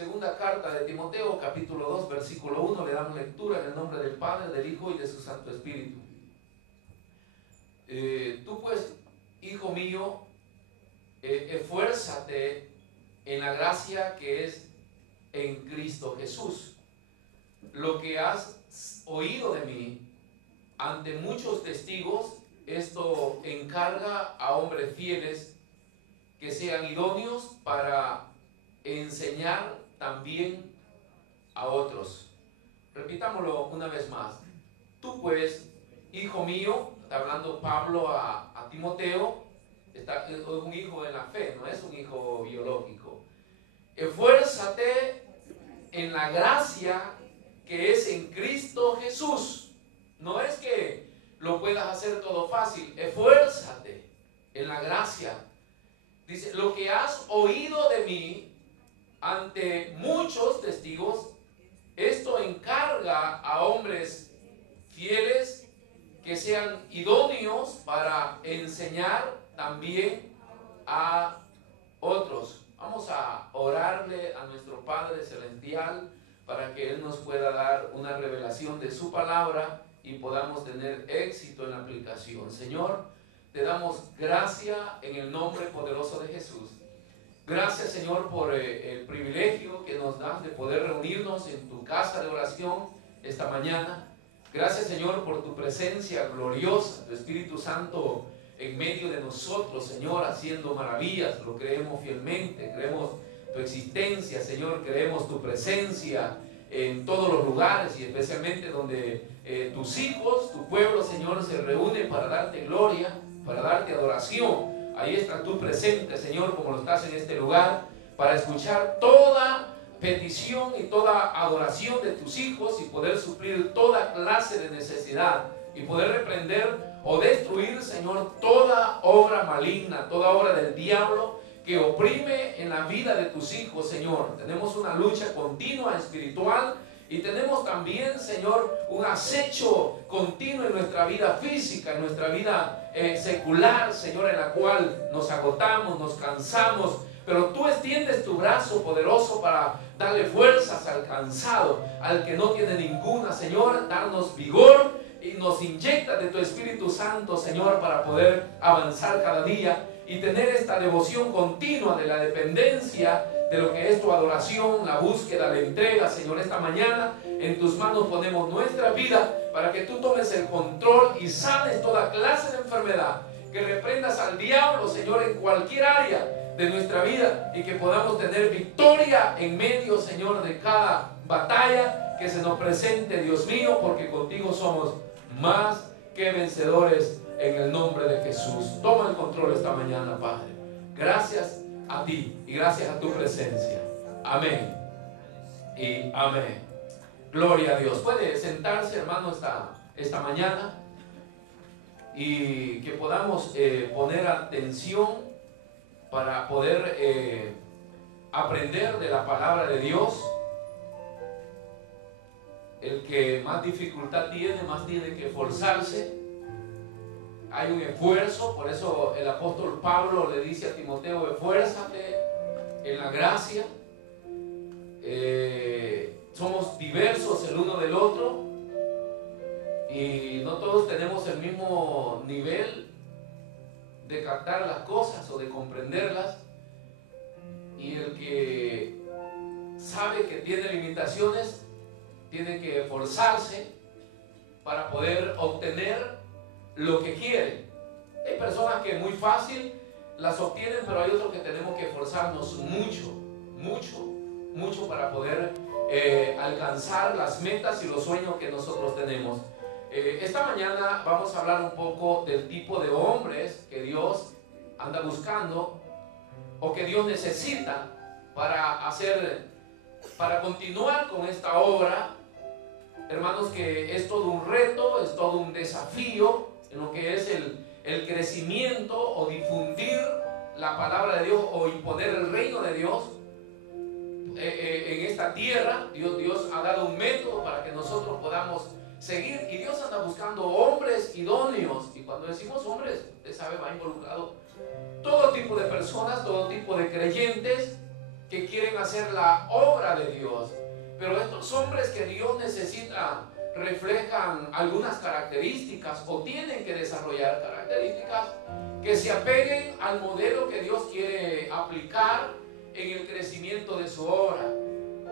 Segunda carta de Timoteo, capítulo 2, versículo 1, le damos lectura en el nombre del Padre, del Hijo y de su Santo Espíritu. Tú pues, hijo mío, esfuérzate en la gracia que es en Cristo Jesús. Lo que has oído de mí ante muchos testigos, esto encarga a hombres fieles que sean idóneos para enseñar también a otros. Repitámoslo una vez más. Tú pues, hijo mío, está hablando Pablo a Timoteo, es un hijo en la fe, no es un hijo biológico. Esfuérzate en la gracia que es en Cristo Jesús. No es que lo puedas hacer todo fácil, esfuérzate en la gracia. Dice, lo que has oído de mí ante muchos testigos, esto encarga a hombres fieles que sean idóneos para enseñar también a otros. Vamos a orarle a nuestro Padre Celestial para que Él nos pueda dar una revelación de su palabra y podamos tener éxito en la aplicación. Señor, te damos gracia en el nombre poderoso de Jesús. Gracias, Señor, por el privilegio que nos das de poder reunirnos en tu casa de oración esta mañana. Gracias, Señor, por tu presencia gloriosa, tu Espíritu Santo en medio de nosotros, Señor, haciendo maravillas. Lo creemos fielmente, creemos tu existencia, Señor, creemos tu presencia en todos los lugares y especialmente donde tus hijos, tu pueblo, Señor, se reúne para darte gloria, para darte adoración. Ahí está tú presente, Señor, como lo estás en este lugar, para escuchar toda petición y toda adoración de tus hijos y poder suplir toda clase de necesidad y poder reprender o destruir, Señor, toda obra maligna, toda obra del diablo que oprime en la vida de tus hijos, Señor. Tenemos una lucha continua espiritual y tenemos también, Señor, un acecho continuo en nuestra vida física, en nuestra vida secular, Señor, en la cual nos agotamos, nos cansamos, pero tú extiendes tu brazo poderoso para darle fuerzas al cansado, al que no tiene ninguna, Señor, darnos vigor y nos inyecta de tu Espíritu Santo, Señor, para poder avanzar cada día y tener esta devoción continua de la dependencia de lo que es tu adoración, la búsqueda, la entrega, Señor. Esta mañana en tus manos ponemos nuestra vida para que tú tomes el control y sanes toda clase de enfermedad, que reprendas al diablo, Señor, en cualquier área de nuestra vida y que podamos tener victoria en medio, Señor, de cada batalla que se nos presente, Dios mío, porque contigo somos más que vencedores en el nombre de Jesús. Toma el control esta mañana, Padre. Gracias a ti y gracias a tu presencia. Amén y amén. Gloria a Dios. Puede sentarse, hermano, esta mañana y que podamos poner atención para poder aprender de la palabra de Dios. El que más dificultad tiene, más tiene que esforzarse. Hay un esfuerzo, por eso el apóstol Pablo le dice a Timoteo, esfuérzate en la gracia. Somos diversos el uno del otro y no todos tenemos el mismo nivel de captar las cosas o de comprenderlas, y el que sabe que tiene limitaciones tiene que esforzarse para poder obtener lo que quiere. Hay personas que muy fácil las obtienen, pero hay otros que tenemos que esforzarnos mucho para poder alcanzar las metas y los sueños que nosotros tenemos. Esta mañana vamos a hablar un poco del tipo de hombres que Dios anda buscando o que Dios necesita para continuar con esta obra. Hermanos, que es todo un reto, es todo un desafío en lo que es el crecimiento o difundir la palabra de Dios o imponer el reino de Dios en esta tierra. Dios ha dado un método para que nosotros podamos seguir, y Dios anda buscando hombres idóneos. Y cuando decimos hombres, usted sabe, va involucrado todo tipo de personas, todo tipo de creyentes, que quieren hacer la obra de Dios. Pero estos hombres que Dios necesita reflejan algunas características o tienen que desarrollar características que se apeguen al modelo que Dios quiere aplicar en el crecimiento de su obra.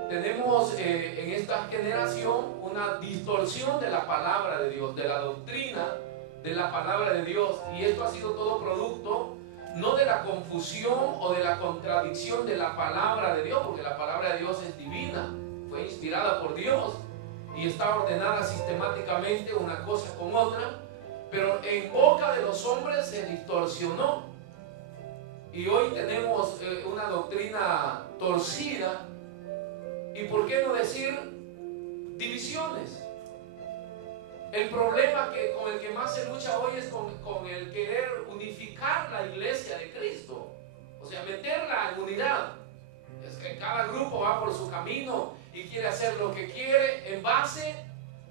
Tenemos en esta generación una distorsión de la palabra de Dios, de la doctrina de la palabra de Dios, y esto ha sido todo producto no de la confusión o de la contradicción de la palabra de Dios, porque la palabra de Dios es divina, fue inspirada por Dios y está ordenada sistemáticamente una cosa con otra, pero en boca de los hombres se distorsionó y hoy tenemos una doctrina torcida y por qué no decir divisiones. El problema con el que más se lucha hoy es con el querer unificar la iglesia de Cristo, o sea, meterla en unidad. Es que cada grupo va por su camino y quiere hacer lo que quiere en base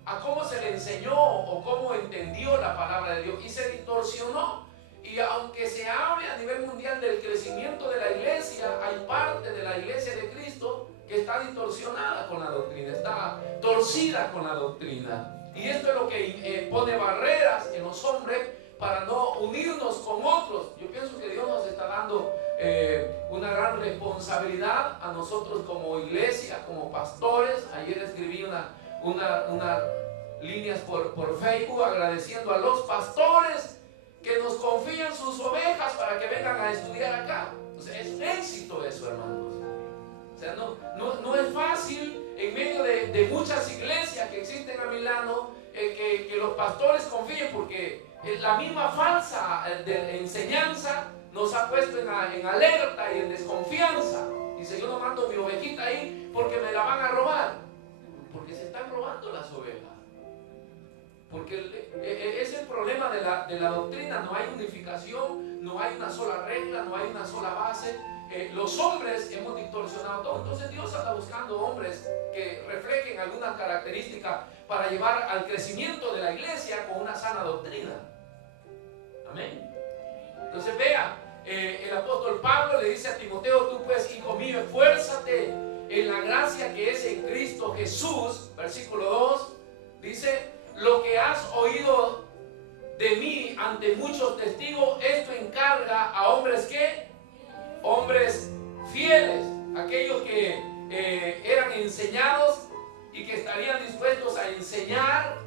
a cómo se le enseñó o cómo entendió la palabra de Dios, y se distorsionó. Y aunque se hable a nivel mundial del crecimiento de la iglesia, hay parte de la iglesia de Cristo que está distorsionada con la doctrina, está torcida con la doctrina. Y esto es lo que pone barreras en los hombres para no unirnos con otros. Yo pienso que Dios nos está dando una gran responsabilidad a nosotros como iglesia, como pastores. Ayer escribí unas líneas por Facebook agradeciendo a los pastores que nos confían sus ovejas para que vengan a estudiar acá. O sea, es un éxito eso, hermanos. O sea, no es fácil en medio de muchas iglesias que existen a Milano que los pastores confíen, porque la misma falsa enseñanza nos ha puesto en alerta y en desconfianza. Dice, yo no mando mi ovejita ahí porque me la van a robar, porque se están robando las ovejas. Porque es el problema de la doctrina. No hay unificación, no hay una sola regla, no hay una sola base. Los hombres hemos distorsionado todo. Entonces Dios anda buscando hombres que reflejen algunas características para llevar al crecimiento de la iglesia con una sana doctrina. Amén. Entonces vea, el apóstol Pablo le dice a Timoteo: tú pues, hijo mío, esfuérzate en la gracia que es en Cristo Jesús. Versículo 2 dice: lo que has oído de mí ante muchos testigos, esto encarga a hombres que hombres fieles, aquellos que eran enseñados y que estarían dispuestos a enseñar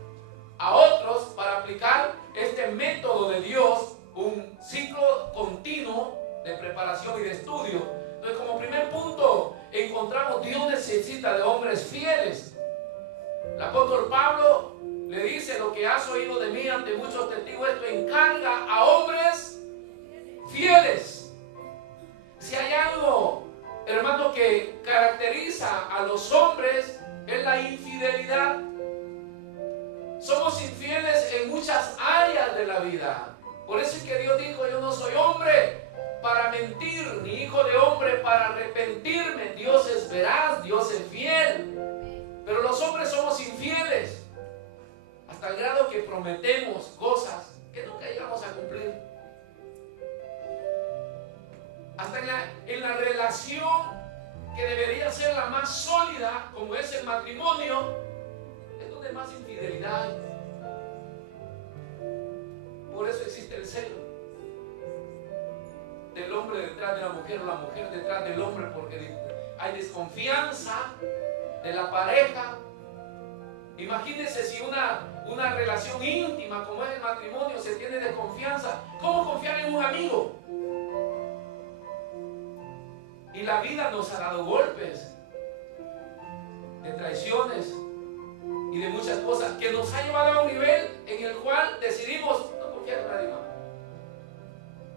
a otros para aplicar este método de Dios, un ciclo continuo de preparación y de estudio. Entonces, como primer punto, encontramos Dios necesita de hombres fieles. El apóstol Pablo le dice: lo que has oído de mí ante muchos testigos, esto encarga a hombres fieles. Si hay algo, hermano, que caracteriza a los hombres, es la infidelidad. Somos infieles en muchas áreas de la vida. Por eso es que Dios dijo: yo no soy hombre para mentir, ni hijo de hombre para arrepentirme. Dios es veraz, Dios es fiel. Pero los hombres somos infieles, hasta el grado que prometemos cosas que nunca llegamos a cumplir. Hasta en la relación que debería ser la más sólida, como es el matrimonio, es donde más infidelidad hay. Por eso existe el celo del hombre detrás de la mujer, o la mujer detrás del hombre, porque hay desconfianza de la pareja. Imagínense si una relación íntima como es el matrimonio se tiene desconfianza. ¿Cómo confiar en un amigo? Y la vida nos ha dado golpes de traiciones y de muchas cosas que nos ha llevado a un nivel en el cual decidimos no confiar en nadie más.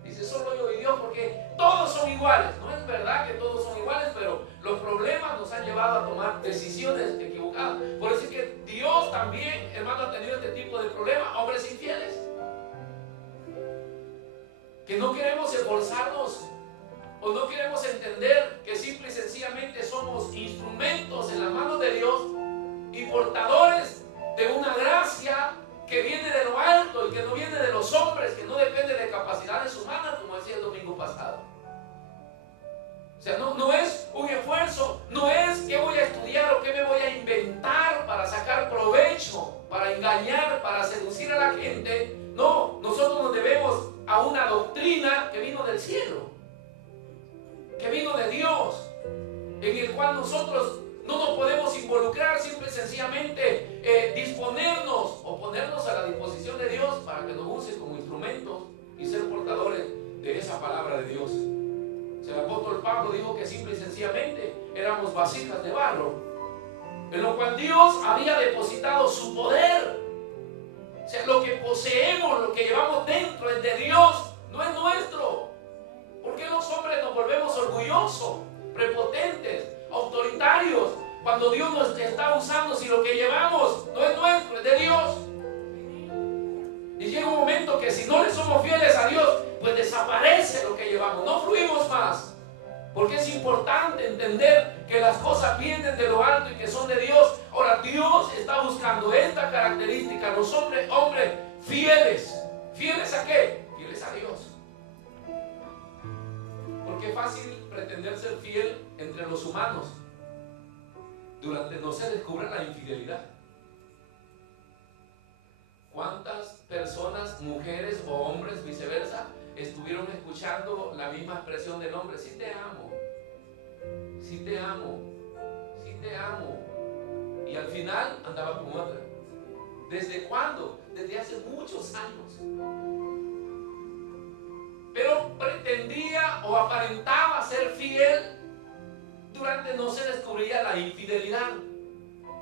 Dice: solo yo y Dios, porque todos son iguales. No es verdad que todos son iguales, pero los problemas nos han llevado a tomar decisiones equivocadas. Por eso es que Dios también, hermano, ha tenido este tipo de problemas. Hombres infieles, que no queremos esforzarnos o no queremos entender que simple y sencillamente somos instrumentos en las manos de Dios y portadores de una gracia que viene de lo alto y que no viene de los hombres, que no depende de capacidades humanas, como decía el domingo pasado. O sea, no es un un esfuerzo. No es que voy a estudiar o que me voy a inventar para sacar provecho, para engañar, para seducir a la gente. No, nosotros nos debemos a una doctrina que vino del cielo, que vino de Dios, en el cual nosotros no nos podemos involucrar, simple y sencillamente disponernos o ponernos a la disposición de Dios para que nos use como instrumentos y ser portadores de esa palabra de Dios. O sea, el apóstol Pablo dijo que simple y sencillamente éramos vasijas de barro, en lo cual Dios había depositado su poder. O sea, lo que poseemos, lo que llevamos dentro es de Dios, no es nuestro. ¿Por qué los hombres nos volvemos orgullosos, prepotentes, autoritarios, cuando Dios nos está usando si lo que llevamos no es nuestro, es de Dios? Y llega un momento que si no le somos fieles a Dios, pues desaparece lo que llevamos, no fluimos más. Porque es importante entender que las cosas vienen de lo alto y que son de Dios. Ahora, Dios está buscando esta característica, los hombres fieles. ¿Fieles a qué? Fieles a Dios. Porque es fácil pretender ser fiel entre los humanos durante no se descubre la infidelidad. ¿Cuántas personas, mujeres o hombres, viceversa, estuvieron escuchando la misma expresión del hombre? Sí te amo, sí te amo, sí te amo, y al final andaba con otra? ¿Desde cuándo? Desde hace muchos años. Pero pretendía o aparentaba ser fiel durante no se descubría la infidelidad.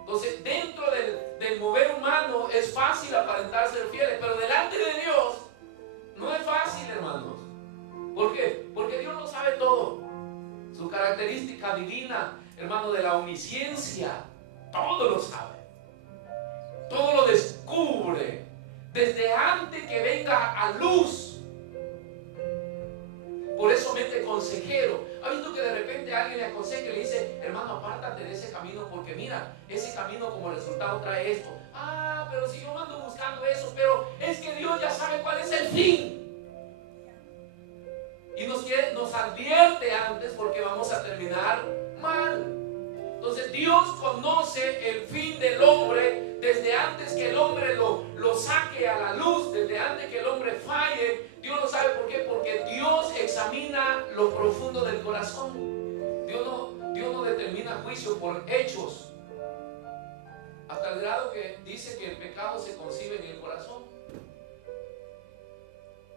Entonces, dentro del mover humano es fácil aparentar ser fieles, pero delante de Dios no es fácil, hermanos. ¿Por qué? Porque Dios lo sabe todo. Su característica divina, hermano, de la omnisciencia, todo lo sabe, todo lo descubre desde antes que venga a luz. Por eso mete consejero. ¿Ha visto que de repente alguien le aconseja y le dice: hermano, apártate de ese camino porque mira, ese camino como resultado trae esto? Ah, pero si yo ando buscando eso, pero es que Dios ya sabe cuál es el fin. Y nos advierte antes porque vamos a terminar mal. Entonces Dios conoce el fin del hombre desde antes que el hombre lo saque a la luz, desde antes que el hombre falle. Dios lo sabe. ¿Por qué? Porque Dios examina lo profundo del corazón. Dios no determina juicio por hechos, hasta el grado que dice que el pecado se concibe en el corazón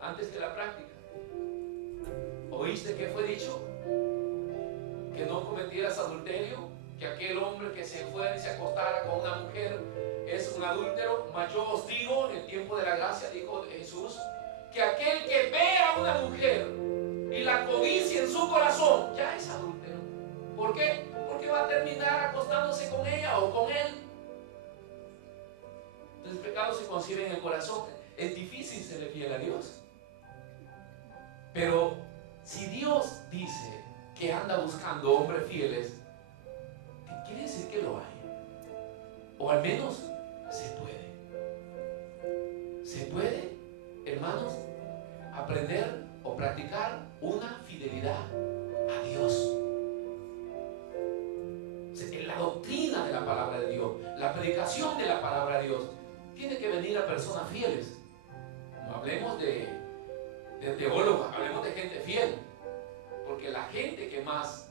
antes que la práctica. ¿Oíste qué fue dicho? Que no cometieras adulterio, que aquel hombre que se fuera y se acostara con una mujer es un adúltero. Mas yo os digo, en el tiempo de la gracia, dijo Jesús, que aquel que ve a una mujer y la codicia en su corazón ya es adúltero. ¿Por qué? Porque va a terminar acostándose con ella o con él. Entonces el pecado se concibe en el corazón. Es difícil serle fiel a Dios. Pero si Dios dice que anda buscando hombres fieles, quiere decir que lo hay, o al menos se puede. Se puede, hermanos, aprender o practicar una fidelidad a Dios. La doctrina de la palabra de Dios, la predicación de la palabra de Dios, tiene que venir a personas fieles. No hablemos de teólogos, hablemos de gente fiel, porque la gente que más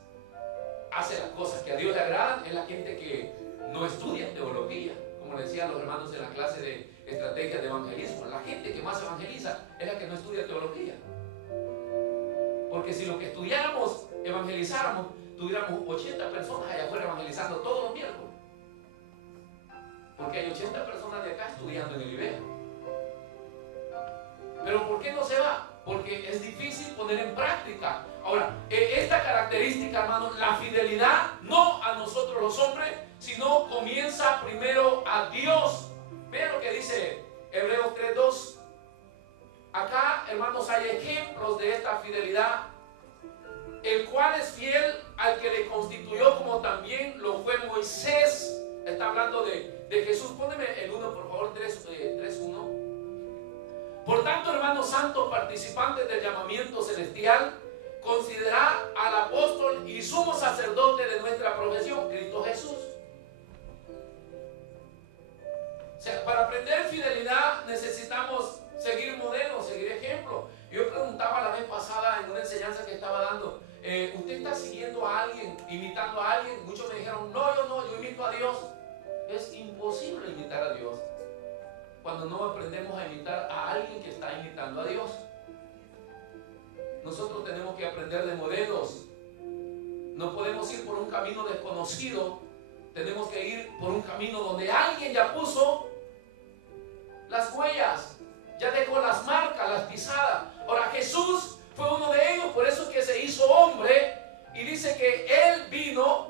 hace las cosas que a Dios le agradan es la gente que no estudia teología, como le decían los hermanos en la clase de estrategias de evangelismo. La gente que más evangeliza es la que no estudia teología, porque si lo que estudiáramos, evangelizáramos, tuviéramos 80 personas allá afuera evangelizando todos los miércoles, porque hay 80 personas de acá estudiando en el IBEA. Pero ¿por qué no se va? Porque es difícil poner en práctica. Ahora, esta característica, hermano, la fidelidad, no a nosotros los hombres, sino comienza primero a Dios. Vean lo que dice Hebreos 3:2. Acá, hermanos, hay ejemplos de esta fidelidad, el cual es fiel al que le constituyó, como también lo fue Moisés. Está hablando de Jesús. Póneme el 1, por favor, 3:1. Por tanto, hermanos santos, participantes del llamamiento celestial, considerar al apóstol y sumo sacerdote de nuestra profesión, Cristo Jesús. O sea, para aprender fidelidad necesitamos seguir modelos, seguir ejemplos. Yo preguntaba la vez pasada en una enseñanza que estaba dando, ¿usted está siguiendo a alguien, imitando a alguien? Muchos me dijeron, no, yo imito a Dios. Es imposible imitar a Dios cuando no aprendemos a imitar a alguien que está imitando a Dios. Nosotros tenemos que aprender de modelos. No podemos ir por un camino desconocido. Tenemos que ir por un camino donde alguien ya puso las huellas, ya dejó las marcas, las pisadas. Ahora, Jesús fue uno de ellos, por eso es que se hizo hombre, y dice que Él vino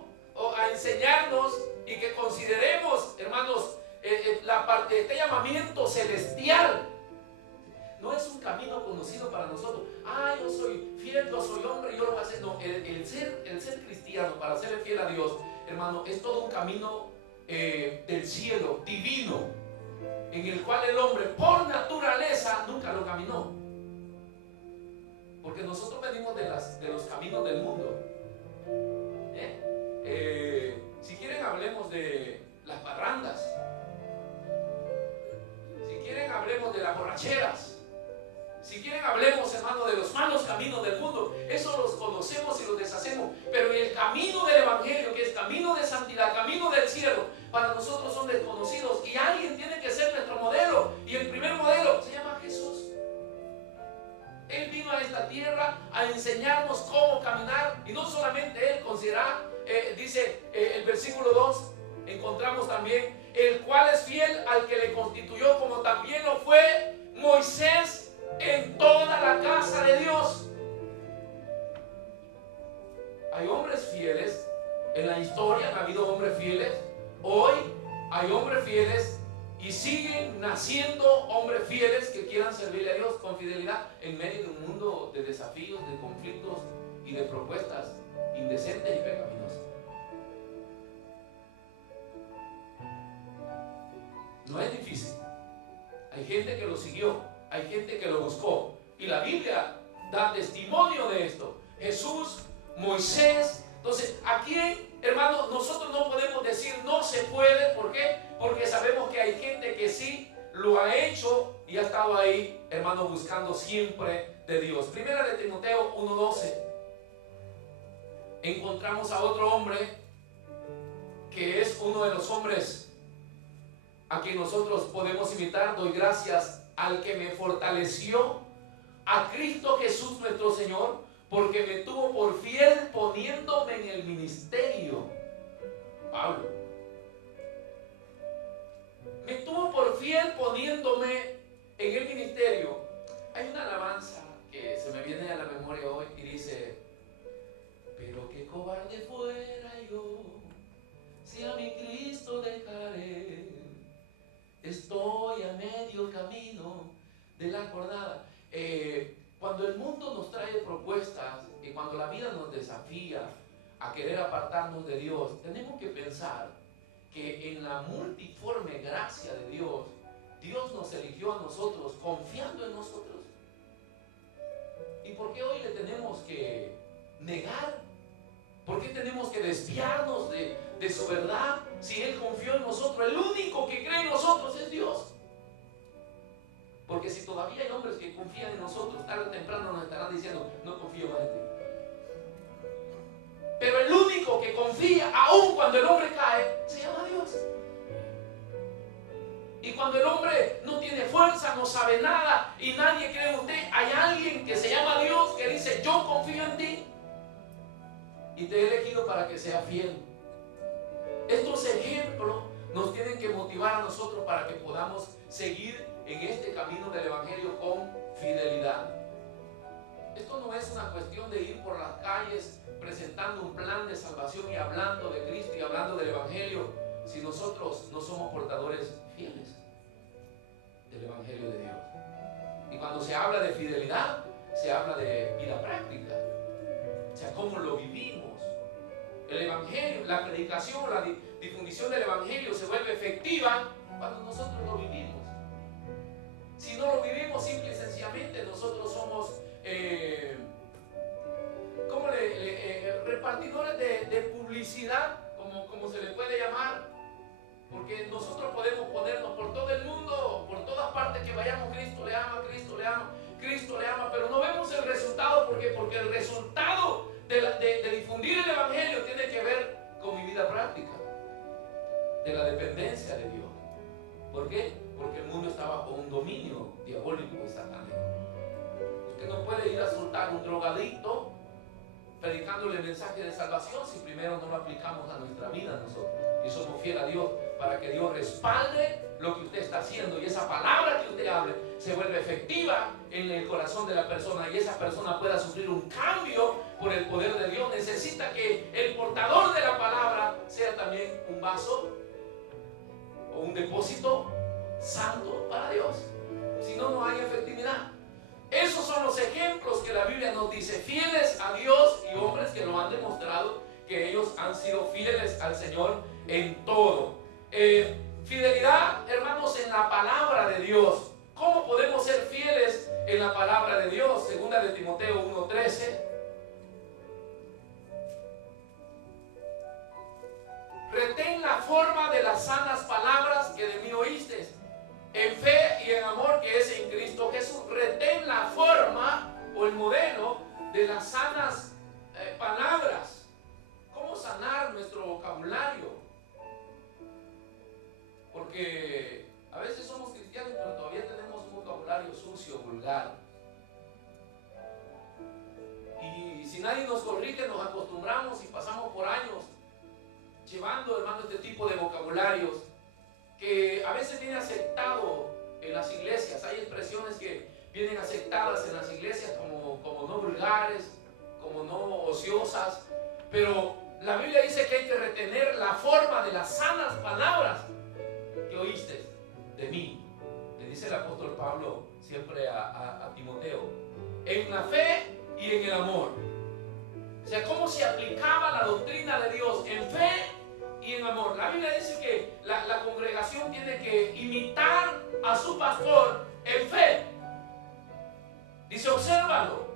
a enseñarnos y que consideremos, hermanos, la parte de este llamamiento celestial. No es un camino conocido para nosotros. Yo soy fiel, yo soy hombre, yo lo voy a hacer. No, el ser cristiano, para ser fiel a Dios, hermano, es todo un camino del cielo, divino, en el cual el hombre por naturaleza nunca lo caminó. Porque nosotros venimos de los caminos del mundo. Si quieren hablemos de las parrandas. Si quieren hablemos de las borracheras. Si quieren hablemos, hermano, de los malos caminos del mundo. Eso los conocemos y los deshacemos. Pero el camino del evangelio, que es camino de santidad, camino del cielo, para nosotros son desconocidos. Y alguien tiene que ser nuestro modelo. Y el primer modelo se llama Jesús. Él vino a esta tierra a enseñarnos cómo caminar. Y no solamente Él, considerar, dice el versículo 2, encontramos también, el cual es fiel al que le constituyó, como también lo fue Moisés en toda la casa de Dios. Hay hombres fieles en la historia, han habido hombres fieles. Hoy hay hombres fieles y siguen naciendo hombres fieles que quieran servirle a Dios con fidelidad en medio de un mundo de desafíos, de conflictos y de propuestas indecentes y pecaminosas. No es difícil. Hay gente que lo siguió, hay gente que lo buscó, y la Biblia da testimonio de esto. Jesús, Moisés. Entonces, aquí, hermanos, nosotros no podemos decir no se puede. ¿Por qué? Porque sabemos que hay gente que sí lo ha hecho y ha estado ahí, hermanos, buscando siempre de Dios. Primera de Timoteo 1:12. Encontramos a otro hombre que es uno de los hombres a quien nosotros podemos imitar. Doy gracias al que me fortaleció, a Cristo Jesús nuestro Señor, porque me tuvo por fiel poniéndome en el ministerio. Pablo. Me tuvo por fiel poniéndome en el ministerio. Hay una alabanza que se me viene a la memoria hoy y dice: pero qué cobarde fuera yo, si a mi Cristo dejaré. Estoy a medio camino de la jornada. Cuando el mundo nos trae propuestas y cuando la vida nos desafía a querer apartarnos de Dios, tenemos que pensar que en la multiforme gracia de Dios, Dios nos eligió a nosotros confiando en nosotros. ¿Y por qué hoy le tenemos que negar? ¿Por qué tenemos que desviarnos de su verdad si Él confió en nosotros? El único que cree en nosotros es Dios. Porque si todavía hay hombres que confían en nosotros, tarde o temprano nos estarán diciendo: no confío más en ti. Pero el único que confía, aun cuando el hombre cae, se llama Dios. Y cuando el hombre no tiene fuerza, no sabe nada y nadie cree en usted, hay alguien que se llama Dios que dice: yo confío en ti y te he elegido para que seas fiel. Estos ejemplos nos tienen que motivar a nosotros para que podamos seguir en este camino del Evangelio con fidelidad. Esto no es una cuestión de ir por las calles presentando un plan de salvación y hablando de Cristo y hablando del Evangelio si nosotros no somos portadores fieles del Evangelio de Dios. Y cuando se habla de fidelidad, se habla de vida práctica, o sea, cómo lo vivimos. El Evangelio, la predicación, la difundición del Evangelio se vuelve efectiva cuando nosotros lo vivimos. Si no lo vivimos, simple y sencillamente nosotros somos repartidores de publicidad, como se le puede llamar, porque nosotros podemos ponernos por todo el mundo, por todas partes que vayamos, Cristo le ama, Cristo le ama, Cristo le ama, pero no vemos el resultado. Porque el resultado de difundir el Evangelio tiene que ver con mi vida práctica, de la dependencia de Dios. ¿Por qué? Porque el mundo está bajo un dominio diabólico y satánico. Usted no puede ir a soltar un drogadicto predicándole el mensaje de salvación si primero no lo aplicamos a nuestra vida nosotros y somos fieles a Dios, para que Dios respalde lo que usted está haciendo y esa palabra que usted hable se vuelve efectiva en el corazón de la persona y esa persona pueda sufrir un cambio por el poder de Dios. Necesita que el portador de la palabra sea también un vaso o un depósito santo para Dios, si no, no hay efectividad. Esos son los ejemplos que la Biblia nos dice, fieles a Dios, y hombres que lo han demostrado que ellos han sido fieles al Señor en todo. Fidelidad, hermanos, en la palabra de Dios. ¿Cómo podemos ser fieles en la palabra de Dios? Segunda de Timoteo 1:13. Retén la forma de las sanas palabras que de mí oíste, en fe y en amor que es en Cristo Jesús. Retén la forma o el modelo de las sanas palabras. ¿Cómo sanar nuestro vocabulario? Porque a veces somos cristianos, pero todavía tenemos un vocabulario sucio, vulgar. Y si nadie nos corrige, nos acostumbramos y pasamos por años llevando, hermano, este tipo de vocabularios que a veces viene aceptado en las iglesias. Hay expresiones que vienen aceptadas en las iglesias como no vulgares, como no ociosas, pero la Biblia dice que hay que retener la forma de las sanas palabras que oíste de mí. Le dice el apóstol Pablo siempre a Timoteo, en la fe y en el amor. O sea, cómo se aplicaba la doctrina de Dios en fe y en amor. La Biblia dice que la congregación tiene que imitar a su pastor en fe. Dice, obsérvalo,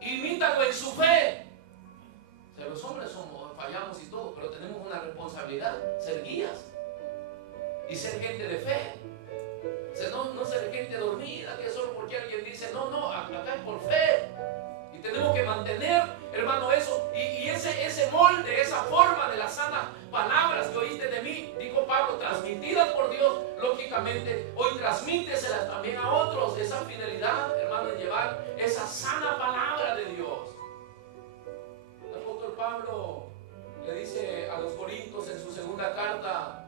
imítalo en su fe. O sea, los hombres fallamos y todo, pero tenemos una responsabilidad, ser guías y ser gente de fe. O sea, no ser gente dormida, que solo porque alguien dice, no, acá es por fe. Y tenemos que mantener, hermano, eso. Y ese molde, esa forma de las sanas palabras que oíste de mí, dijo Pablo, transmitidas por Dios, lógicamente, hoy transmíteselas también a otros. Esa fidelidad, hermano, en llevar esa sana palabra de Dios. El apóstol Pablo le dice a los Corintios en su segunda carta,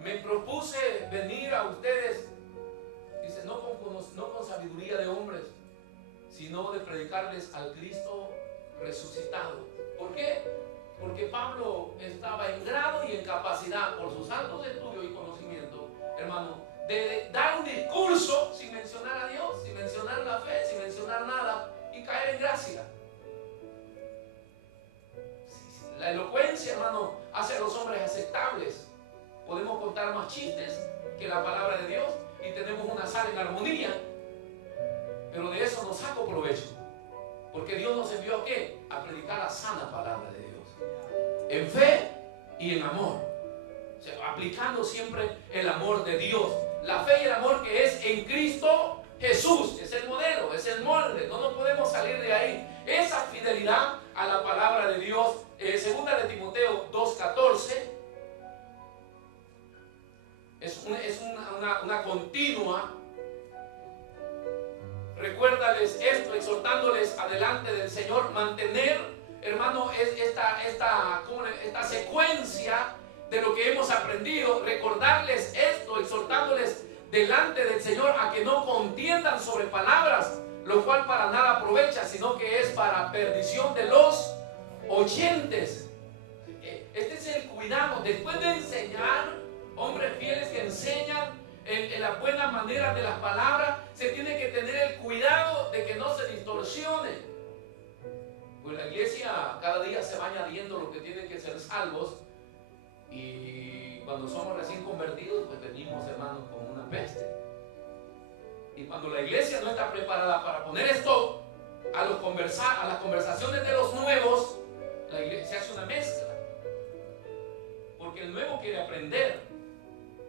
me propuse venir a ustedes, dice, no con sabiduría de hombres, sino de predicarles al Cristo resucitado. ¿Por qué? Porque Pablo estaba en grado y en capacidad, por sus altos estudios y conocimiento, hermano, de dar un discurso sin mencionar a Dios, sin mencionar la fe, sin mencionar nada, y caer en gracia. La elocuencia, hermano, hace a los hombres aceptables. Podemos contar más chistes que la palabra de Dios y tenemos una sala en armonía, pero de eso no saco provecho, porque Dios nos envió ¿a qué? A predicar la sana palabra de Dios en fe y en amor. O sea, aplicando siempre el amor de Dios, la fe y el amor que es en Cristo Jesús. Es el modelo, es el molde, no nos podemos salir de ahí. Esa fidelidad a la palabra de Dios. Segunda de Timoteo 2:14 es una continua. Recuérdales esto, exhortándoles adelante del Señor, mantener, hermano, esta secuencia de lo que hemos aprendido, recordarles esto, exhortándoles delante del Señor a que no contiendan sobre palabras, lo cual para nada aprovecha, sino que es para perdición de los oyentes. Este es el cuidado, después de enseñar, hombres fieles que enseñan en la buena manera de las palabras, se tiene que tener el cuidado de que no se distorsione. Pues la iglesia cada día se va añadiendo lo que tienen que ser salvos, y cuando somos recién convertidos, pues venimos, hermanos, como una peste. Y cuando la iglesia no está preparada para poner esto a las conversaciones de los nuevos, La iglesia se hace una mezcla, porque el nuevo quiere aprender.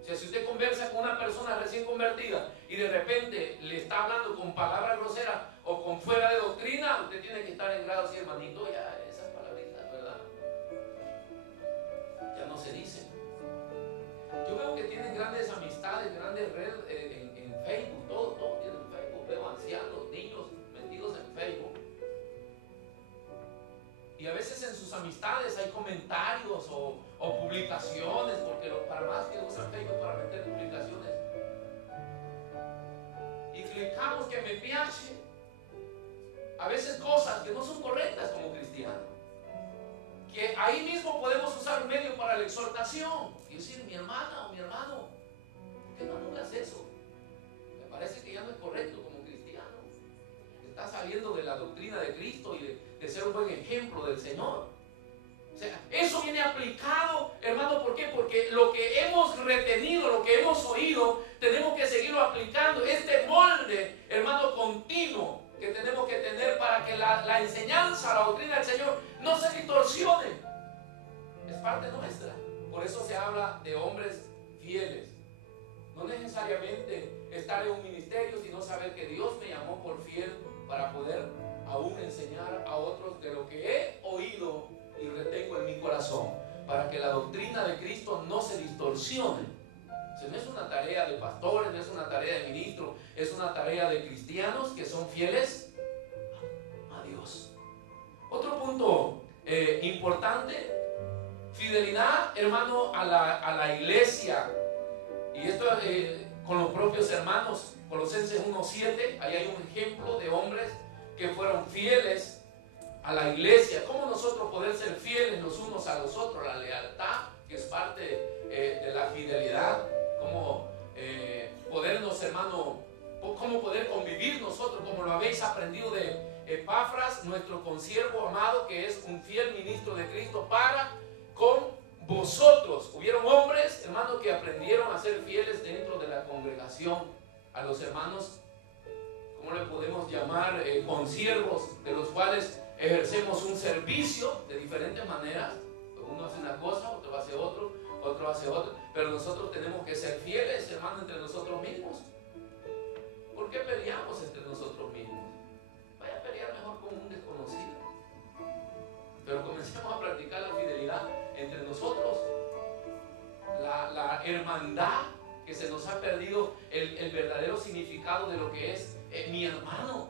O sea, si usted conversa con una persona recién convertida y de repente le está hablando con palabras groseras o con fuera de doctrina, usted tiene que estar en grado así, hermanito, ya esas palabritas, ¿verdad? Ya no se dicen. Yo veo que tienen grandes amistades, grandes redes en Facebook, todo tienen Facebook. Veo ancianos, niños metidos en Facebook. Y a veces en sus amistades hay comentarios o publicaciones, porque para más que usan Facebook para meter publicaciones. Y clicamos que me piace. A veces cosas que no son correctas como cristianos. Que ahí mismo podemos usar un medio para la exhortación. Y decir, mi hermana o mi hermano, ¿por qué no anulas eso? Me parece que ya no es correcto como cristiano. Está saliendo de la doctrina de Cristo y de ser un buen ejemplo del Señor. O sea, eso viene aplicado, hermano, ¿por qué? Porque lo que hemos retenido, lo que hemos oído, tenemos que seguirlo aplicando. Este molde, hermano, continuo que tenemos que tener para que la enseñanza, la doctrina del Señor no se distorsione. Es parte nuestra. Por eso se habla de hombres fieles. No necesariamente estar en un ministerio, sino saber que Dios me llamó por fiel para poder aún enseñar a otros de lo que he oído y retengo en mi corazón, para que la doctrina de Cristo no se distorsione. O sea, no es una tarea de pastores, no es una tarea de ministros, es una tarea de cristianos que son fieles a Dios. Otro punto importante, fidelidad, hermano, a la iglesia. Y esto con los propios hermanos. Colosenses 1:7, ahí hay un ejemplo de hombres que fueron fieles a la iglesia. ¿Cómo nosotros poder ser fieles los unos a los otros? La lealtad, que es parte de la fidelidad. Cómo podernos, hermano, cómo poder convivir nosotros, como lo habéis aprendido de Epafras, nuestro consiervo amado, que es un fiel ministro de Cristo para con vosotros. Hubieron hombres, hermanos, que aprendieron a ser fieles dentro de la congregación. A los hermanos, ¿cómo le podemos llamar? Consiervos, de los cuales ejercemos un servicio de diferentes maneras. Uno hace una cosa, otro hace otro hace otra. Pero nosotros tenemos que ser fieles, hermanos, entre nosotros mismos. ¿Por qué peleamos entre nosotros mismos? Vaya a pelear mejor con un desconocido. Pero comencemos a practicar la fidelidad entre nosotros. La hermandad, que se nos ha perdido el verdadero significado de lo que es mi hermano.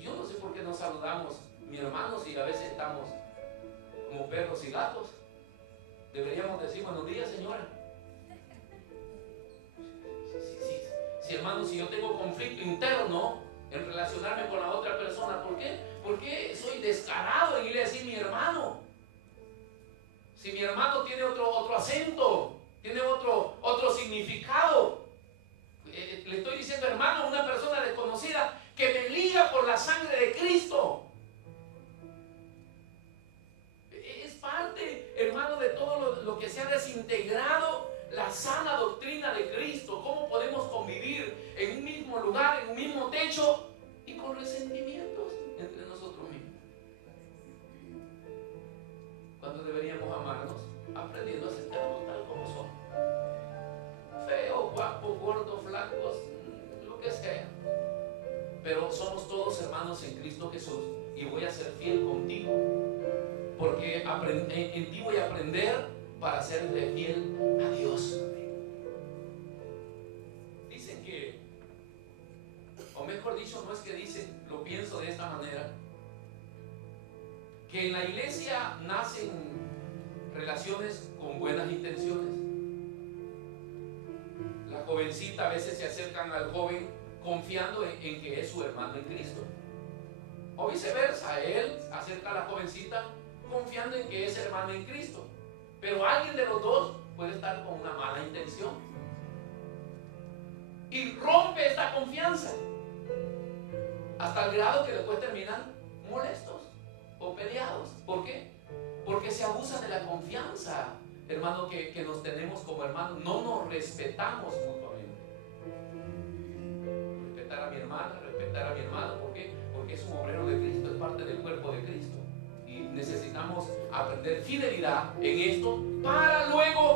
Yo no sé por qué nos saludamos mi hermano si a veces estamos como perros y gatos. Deberíamos decir buenos días, señora. Sí, hermano, si yo tengo conflicto interno en relacionarme con la otra persona, ¿por qué? Porque soy descarado en irle a decir mi hermano. Si mi hermano tiene otro acento, tiene otro significado. Le estoy diciendo hermano a una persona desconocida que me liga por la sangre de Cristo. Es parte, hermano, de todo lo que se ha desintegrado la sana doctrina de Cristo. ¿Cómo podemos convivir en un mismo lugar, en un mismo techo y con resentimientos entre nosotros mismos? Cuando deberíamos amarnos, aprendiendo a aceptarnos tal como son. Feos, guapos, gordos, flacos, lo que sea. Pero somos todos hermanos en Cristo Jesús y voy a ser fiel contigo. Porque en ti voy a aprender para serle fiel a Dios. Dicen que, o mejor dicho, no es que dicen, lo pienso de esta manera, que en la iglesia nacen relaciones con buenas intenciones. La jovencita a veces se acercan al joven confiando en que es su hermano en Cristo. O viceversa, él acerca a la jovencita confiando en que es hermano en Cristo. Pero alguien de los dos puede estar con una mala intención y rompe esta confianza hasta el grado que después terminan molestos o peleados. ¿Por qué? Porque se abusa de la confianza, hermano, que nos tenemos como hermanos. No nos respetamos mutuamente. Respetar a mi hermana, respetar a mi hermano. ¿Por qué? Porque es un obrero de Cristo, es parte del cuerpo de Cristo. Y necesitamos aprender fidelidad en esto para luego